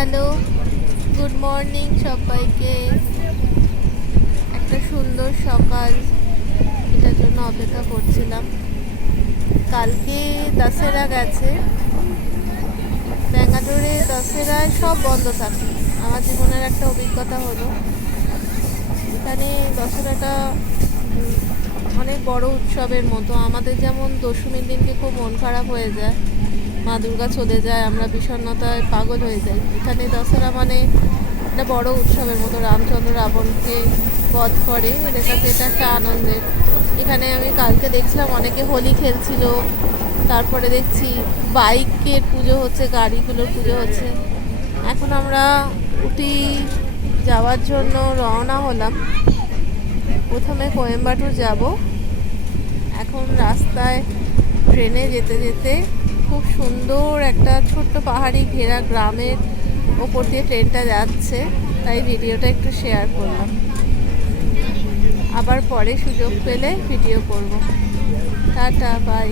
Hello, good morning সবাইকে। একটা সুন্দর সকাল, এটার জন্য অপেক্ষা করছিলাম। কালকে দশেরা গেছে, ব্যাঙ্গালোরে দশেরায় সব বন্ধ থাকে। আমার জীবনের একটা অভিজ্ঞতা হলো, এখানে দশেরাটা অনেক বড় উৎসবের মতো। আমাদের যেমন দশমীর দিনকে খুব মন খারাপ হয়ে যায়, মা দুর্গা চলে যায়, আমরা বিষণ্ণতায় পাগল হয়ে যাই। এখানে দশেরা মানে একটা বড় উৎসবের মতো। রামচন্দ্র রাবণকে বধ করে, এদের কাছে এটা একটা আনন্দের। এখানে আমি কালকে দেখছিলাম অনেকে হোলি খেলছিল, তারপরে দেখছি বাইকের পুজো হচ্ছে, গাড়িগুলোর পুজো হচ্ছে। এখন আমরা উটি যাওয়ার জন্য রওনা হলাম। প্রথমে কোয়েম্বাটুর যাব। এখন রাস্তায় ট্রেনে যেতে যেতে খুব সুন্দর একটা ছোট্ট পাহাড়ি ঘেরা গ্রামের ওপর দিয়ে ট্রেনটা যাচ্ছে, তাই ভিডিওটা একটু শেয়ার করলাম। আবার পরে সুযোগ পেলে ভিডিও করব। Tata, by.